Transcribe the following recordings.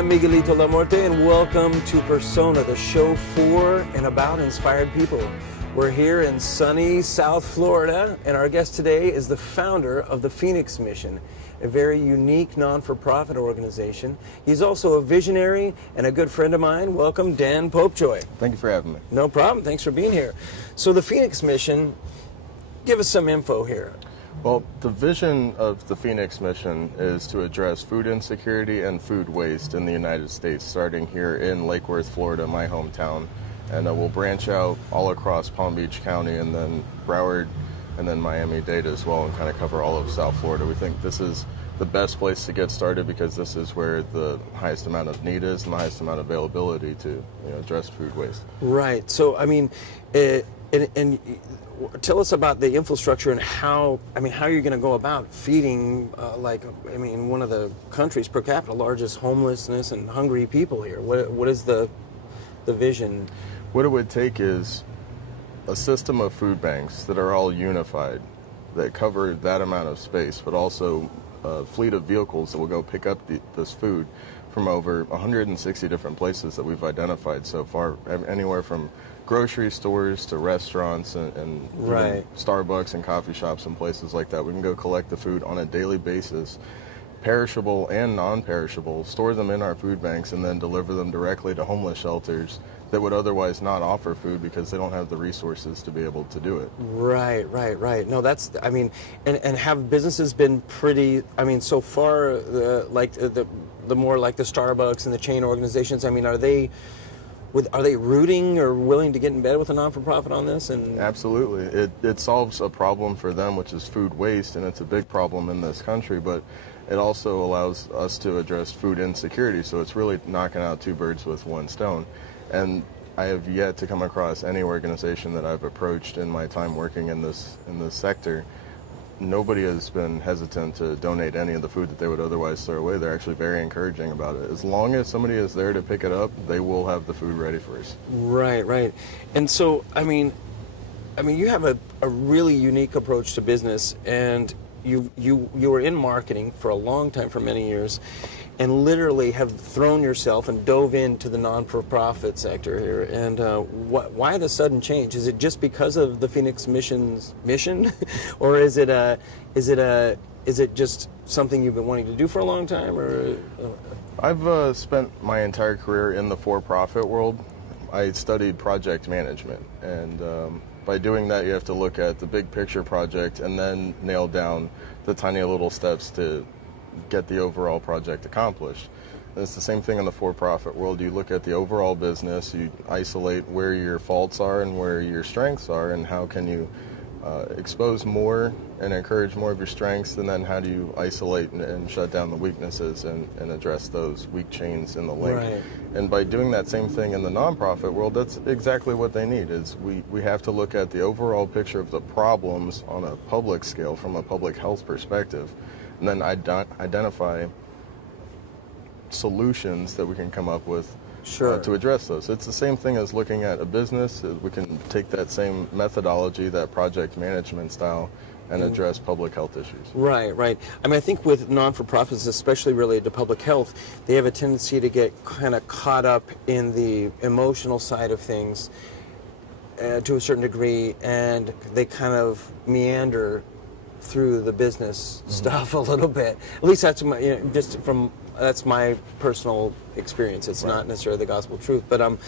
I'm Miguelito LaMorté, and welcome to Persona, the show for and about inspired people. We're here in sunny South Florida, and our guest today is the founder of the Phoenix Mission, a very unique non-for-profit organization. He's also a visionary and a good friend of mine. Welcome, Dan Popejoy. Thank you for having me. No problem. Thanks for being here. So the Phoenix Mission, give us some info here. Well, the vision of the Phoenix Mission is to address food insecurity and food waste in the United States, starting here in Lake Worth, Florida, my hometown. And we'll branch out all across Palm Beach County and then Broward and then Miami-Dade as well, and kind of cover all of South Florida. We think this is the best place to get started because this is where the highest amount of need is and the highest amount of availability to address food waste. Right. So, I mean, and tell us about the infrastructure and how you're going to go about feeding, one of the country's per capita largest homelessness and hungry people here. What is the vision? What it would take is a system of food banks that are all unified, that cover that amount of space, but also a fleet of vehicles that will go pick up this food from over 160 different places that we've identified so far, anywhere from grocery stores to restaurants and right. Starbucks and coffee shops and places like that. We can go collect the food on a daily basis, perishable and non-perishable, store them in our food banks, and then deliver them directly to homeless shelters that would otherwise not offer food because they don't have the resources to be able to do it. Right. No, that's, and have businesses been pretty, so far, the more like the Starbucks and the chain organizations, are they rooting or willing to get in bed with a non-for-profit on this? And absolutely. It solves a problem for them, which is food waste, and it's a big problem in this country, but it also allows us to address food insecurity, so it's really knocking out two birds with one stone. And I have yet to come across any organization that I've approached in my time working in this sector. Nobody has been hesitant to donate any of the food that they would otherwise throw away. They're actually very encouraging about it. As long as somebody is there to pick it up, they will have the food ready for us. Right. And so, you have a really unique approach to business, and you were in marketing for a long time, for many years, and literally have thrown yourself and dove into the non-for-profit sector here. And why the sudden change? Is it just because of the Phoenix Mission's mission, or is it just something you've been wanting to do for a long time? Or I've spent my entire career in the for-profit world. I studied project management, and by doing that, you have to look at the big picture project and then nail down the tiny little steps to get the overall project accomplished. And it's the same thing in the for-profit world. You look at the overall business, you isolate where your faults are and where your strengths are, and how can you expose more and encourage more of your strengths, and then how do you isolate and shut down the weaknesses and address those weak chains in the link. Right. And by doing that same thing in the nonprofit world, that's exactly what they need. Is we have to look at the overall picture of the problems on a public scale from a public health perspective, and then identify solutions that we can come up with to address those. It's the same thing as looking at a business. We can take that same methodology, that project management style, and address public health issues. Right. I think with non-for-profits, especially related to public health, they have a tendency to get kind of caught up in the emotional side of things to a certain degree, and they kind of meander through the business stuff a little bit. At least that's my, that's my personal experience. It's not necessarily the gospel truth, and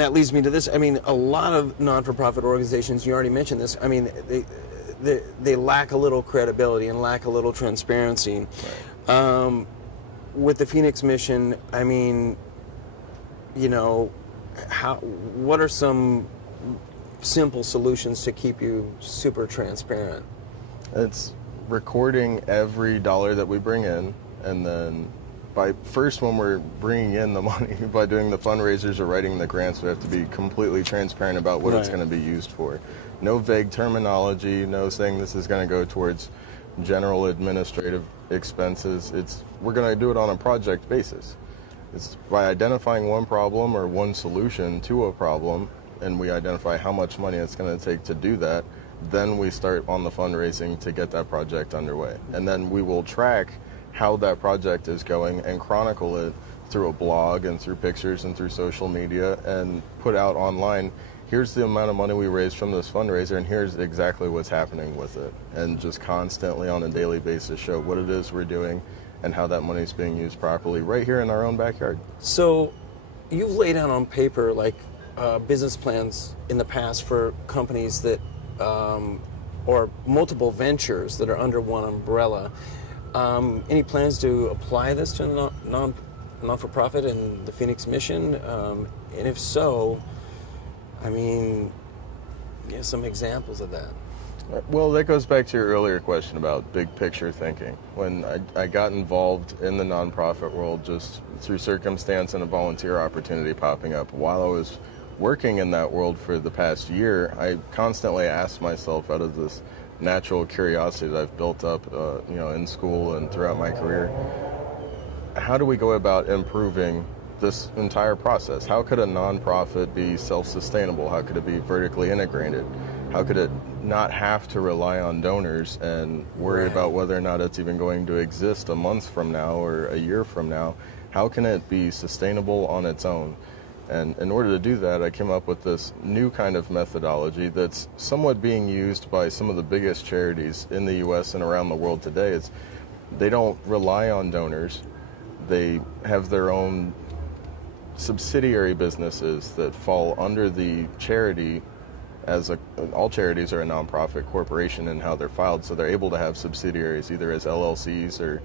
that leads me to this. A lot of non-for-profit organizations, you already mentioned this, they lack a little credibility and lack a little transparency. Right. With the Phoenix Mission, what are some simple solutions to keep you super transparent? It's recording every dollar that we bring in, and then when we're bringing in the money, by doing the fundraisers or writing the grants, we have to be completely transparent about what it's going to be used for. No vague terminology, no saying this is going to go towards general administrative expenses. We're going to do it on a project basis. It's by identifying one problem or one solution to a problem, and we identify how much money it's going to take to do that, then we start on the fundraising to get that project underway. And then we will track how that project is going and chronicle it through a blog and through pictures and through social media, and put out online, here's the amount of money we raised from this fundraiser, and here's exactly what's happening with it. And just constantly on a daily basis show what it is we're doing and how that money is being used properly right here in our own backyard. So you've laid out on paper like business plans in the past for companies that, or multiple ventures that are under one umbrella. Any plans to apply this to non-for-profit and the Phoenix Mission? And if so, I mean, give some examples of that. Well, that goes back to your earlier question about big picture thinking. When I got involved in the nonprofit world just through circumstance and a volunteer opportunity popping up, while I was working in that world for the past year, I constantly asked myself, out of this natural curiosity that I've built up in school and throughout my career, how do we go about improving this entire process? How could a nonprofit be self-sustainable? How could it be vertically integrated? How could it not have to rely on donors and worry about whether or not it's even going to exist a month from now or a year from now? How can it be sustainable on its own? And in order to do that, I came up with this new kind of methodology that's somewhat being used by some of the biggest charities in the U.S. and around the world today. It's, they don't rely on donors. They have their own subsidiary businesses that fall under the charity. All charities are a nonprofit corporation in how they're filed, so they're able to have subsidiaries either as LLCs or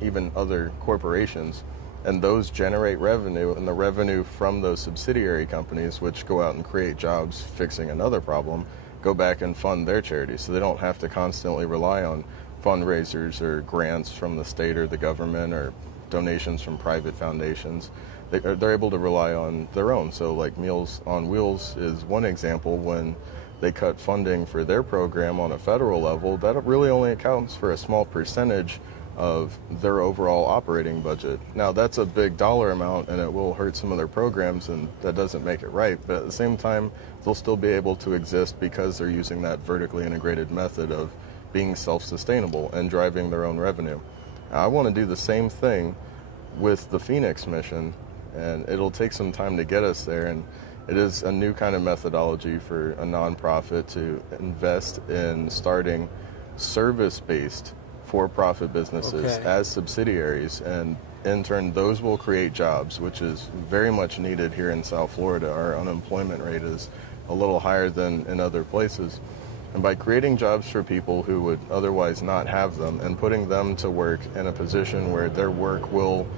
even other corporations, and those generate revenue, and the revenue from those subsidiary companies, which go out and create jobs fixing another problem, go back and fund their charities, so they don't have to constantly rely on fundraisers or grants from the state or the government or donations from private foundations. They're able to rely on their own. So like Meals on Wheels is one example. When they cut funding for their program on a federal level, that really only accounts for a small percentage of their overall operating budget. Now that's a big dollar amount and it will hurt some of their programs, and that doesn't make it right, but at the same time they'll still be able to exist because they're using that vertically integrated method of being self-sustainable and driving their own revenue. I want to do the same thing with the Phoenix Mission, and it'll take some time to get us there, and it is a new kind of methodology for a nonprofit to invest in starting service-based for-profit businesses as subsidiaries, and in turn those will create jobs, which is very much needed here in South Florida. Our unemployment rate is a little higher than in other places, and by creating jobs for people who would otherwise not have them and putting them to work in a position where their work will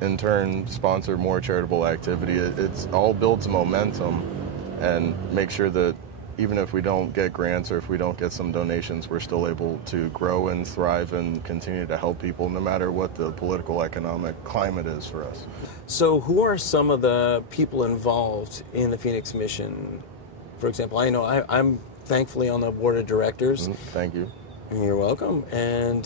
in turn sponsor more charitable activity, it all builds momentum and make sure that even if we don't get grants or if we don't get some donations, we're still able to grow and thrive and continue to help people no matter what the political economic climate is for us. So who are some of the people involved in the Phoenix Mission? For example, I know I'm thankfully on the board of directors. Thank you. You're welcome. And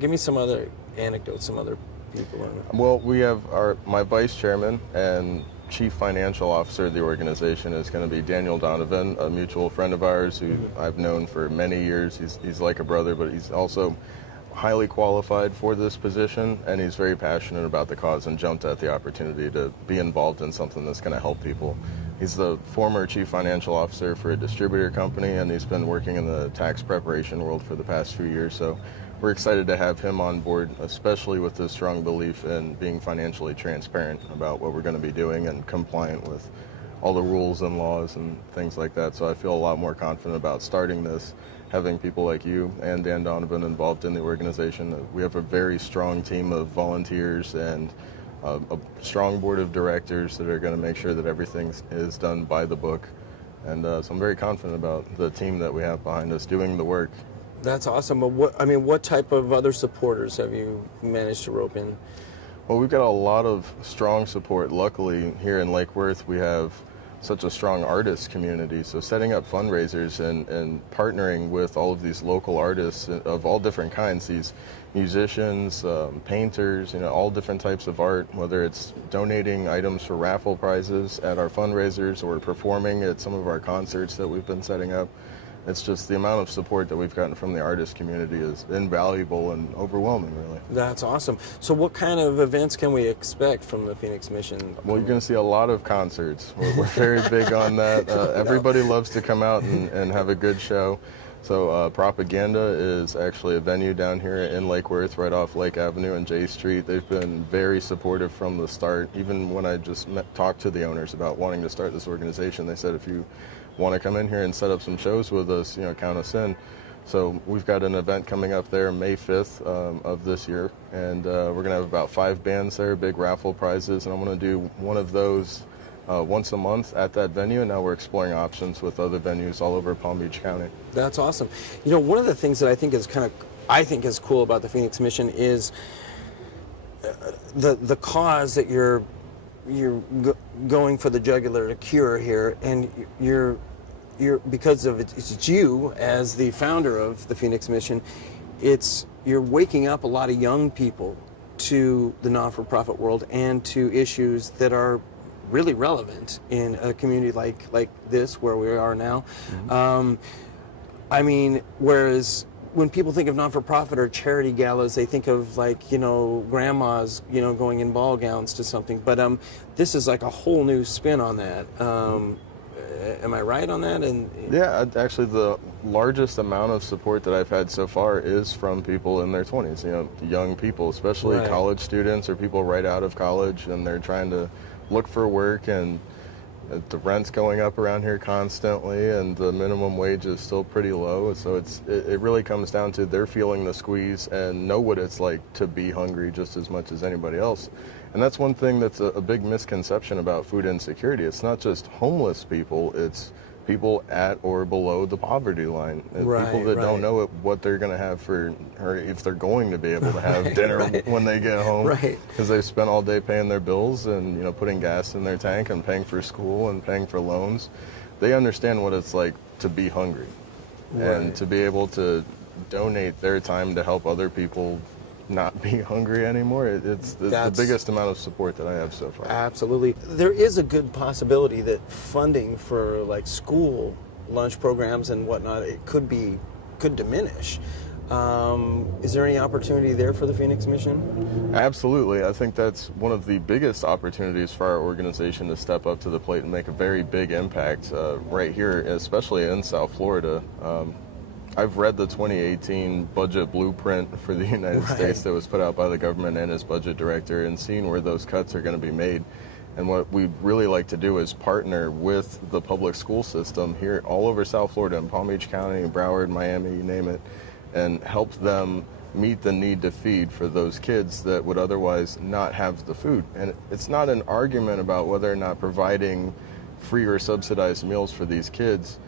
give me some other anecdotes, some other people in it. Well, we have my vice chairman and chief financial officer of the organization is going to be Daniel Donovan, a mutual friend of ours who I've known for many years. He's like a brother, but he's also highly qualified for this position, and he's very passionate about the cause and jumped at the opportunity to be involved in something that's going to help people. He's the former chief financial officer for a distributor company, and he's been working in the tax preparation world for the past few years. So we're excited to have him on board, especially with this strong belief in being financially transparent about what we're going to be doing and compliant with all the rules and laws and things like that. So I feel a lot more confident about starting this, having people like you and Dan Donovan involved in the organization. We have a very strong team of volunteers and a strong board of directors that are going to make sure that everything is done by the book. And so I'm very confident about the team that we have behind us doing the work. That's awesome. But what type of other supporters have you managed to rope in? Well, we've got a lot of strong support. Luckily, here in Lake Worth, we have such a strong artist community. So setting up fundraisers and partnering with all of these local artists of all different kinds, these musicians, painters, all different types of art, whether it's donating items for raffle prizes at our fundraisers or performing at some of our concerts that we've been setting up. It's just the amount of support that we've gotten from the artist community is invaluable and overwhelming, really. That's awesome. So what kind of events can we expect from the Phoenix Mission? Well, you're going to see a lot of concerts. We're very big on that. Everybody loves to come out and have a good show. So Propaganda is actually a venue down here in Lake Worth, right off Lake Avenue and J Street. They've been very supportive from the start. Even when I just talked to the owners about wanting to start this organization, they said, if you want to come in here and set up some shows with us, count us in. So we've got an event coming up there May 5th of this year, and we're going to have about 5 bands there, big raffle prizes, and I'm going to do one of those once a month at that venue, and now we're exploring options with other venues all over Palm Beach County. That's awesome. One of the things that I think is cool about the Phoenix Mission is the cause that you're going for the jugular cure here, and you're because of it's you as the founder of the Phoenix Mission. You're waking up a lot of young people to the non-for-profit world and to issues that are really relevant in a community like this where we are now. Mm-hmm. Whereas when people think of non-for-profit or charity galas, they think of grandmas, going in ball gowns to something. But this is like a whole new spin on that. Am I right on that? Yeah, actually the largest amount of support that I've had so far is from people in their 20s, young people, especially right. College students or people right out of college, and they're trying to look for work, and the rent's going up around here constantly, and the minimum wage is still pretty low. So it really comes down to they're feeling the squeeze and know what it's like to be hungry just as much as anybody else. And that's one thing that's a big misconception about food insecurity. It's not just homeless people, it's people at or below the poverty line. Right, people that right. don't know what they're going to have or if they're going to be able to have dinner when they get home. Right. Because they've spent all day paying their bills and putting gas in their tank and paying for school and paying for loans. They understand what it's like to be hungry. Right. And to be able to donate their time to help other people not be hungry anymore. It's the biggest amount of support that I have so far. Absolutely. There is a good possibility that funding for school lunch programs and whatnot, it could diminish. Is there any opportunity there for the Phoenix Mission? Absolutely. I think that's one of the biggest opportunities for our organization to step up to the plate and make a very big impact right here, especially in South Florida. I've read the 2018 budget blueprint for the United States that was put out by the government and its budget director, and seen where those cuts are going to be made. And what we'd really like to do is partner with the public school system here all over South Florida, in Palm Beach County, Broward, Miami, you name it, and help them meet the need to feed for those kids that would otherwise not have the food. And it's not an argument about whether or not providing free or subsidized meals for these kids.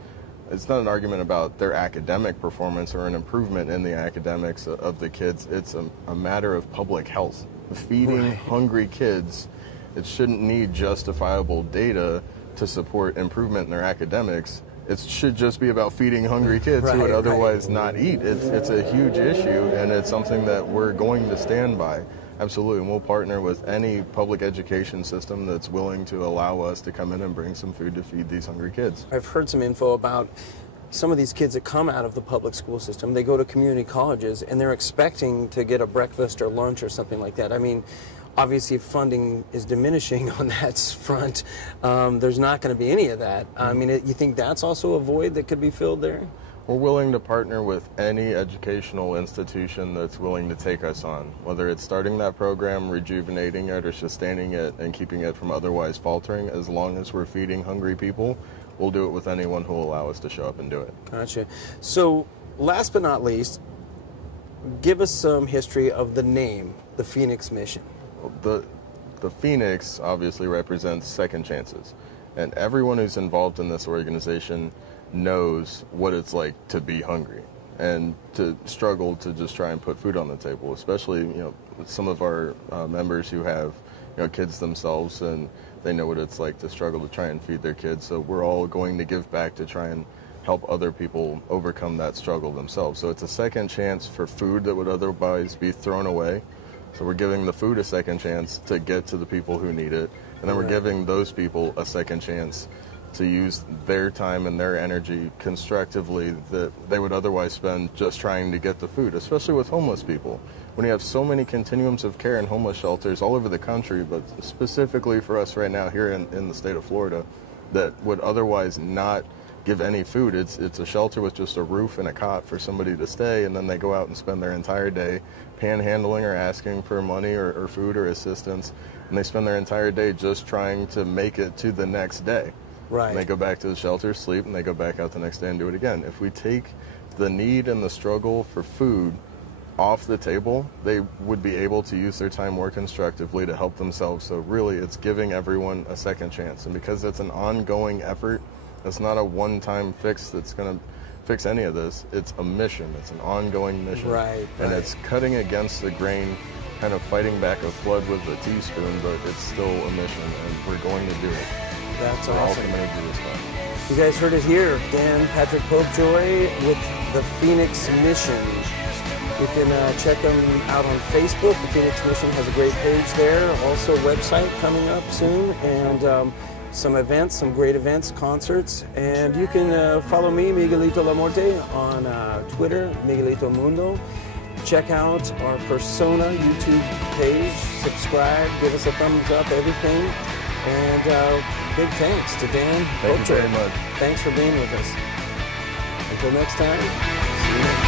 It's not an argument about their academic performance or an improvement in the academics of the kids. It's a matter of public health. Feeding hungry kids, it shouldn't need justifiable data to support improvement in their academics. It should just be about feeding hungry kids who would otherwise not eat. It's a huge issue, and it's something that we're going to stand by. Absolutely, and we'll partner with any public education system that's willing to allow us to come in and bring some food to feed these hungry kids. I've heard some info about some of these kids that come out of the public school system. They go to community colleges, and they're expecting to get a breakfast or lunch or something like that. Obviously, if funding is diminishing on that front, there's not going to be any of that. You think that's also a void that could be filled there? We're willing to partner with any educational institution that's willing to take us on, whether it's starting that program, rejuvenating it, or sustaining it and keeping it from otherwise faltering. As long as we're feeding hungry people, we'll do it with anyone who will allow us to show up and do it. Gotcha. So, last but not least, give us some history of the name, the Phoenix Mission. The Phoenix obviously represents second chances, and everyone who's involved in this organization knows what it's like to be hungry. and to struggle to just try and put food on the table, especially some of our members who have kids themselves, and they know what it's like to struggle to try and feed their kids. So we're all going to give back to try and help other people overcome that struggle themselves. So it's a second chance for food that would otherwise be thrown away. So we're giving the food a second chance to get to the people who need it, and then we're giving those people a second chance to use their time and their energy constructively that they would otherwise spend just trying to get the food, especially with homeless people. When you have so many continuums of care in homeless shelters all over the country, but specifically for us right now here in the state of Florida, that would otherwise not give any food. It's a shelter with just a roof and a cot for somebody to stay, and then they go out and spend their entire day panhandling or asking for money or food or assistance, and they spend their entire day just trying to make it to the next day. Right. And they go back to the shelter, sleep, and they go back out the next day and do it again. If we take the need and the struggle for food off the table, they would be able to use their time more constructively to help themselves. So really, it's giving everyone a second chance. And because it's an ongoing effort, it's not a one-time fix that's going to fix any of this. It's a mission. It's an ongoing mission. Right. And it's cutting against the grain, kind of fighting back a flood with a teaspoon, but it's still a mission, and we're going to do it. That's We're awesome. all committed to this stuff. You guys heard it here. Dan Patrick Popejoy with the Phoenix Mission. You can check them out on Facebook. The Phoenix Mission has a great page there. Also a website coming up soon, and some events, some great events, concerts. And you can follow me, Miguelito LaMorté, on Twitter, Miguelito Mundo. Check out our Persona YouTube page. Subscribe, give us a thumbs up, everything. And big thanks to Dan Popejoy. Thank you very much. Thanks for being with us. Until next time, see you next time.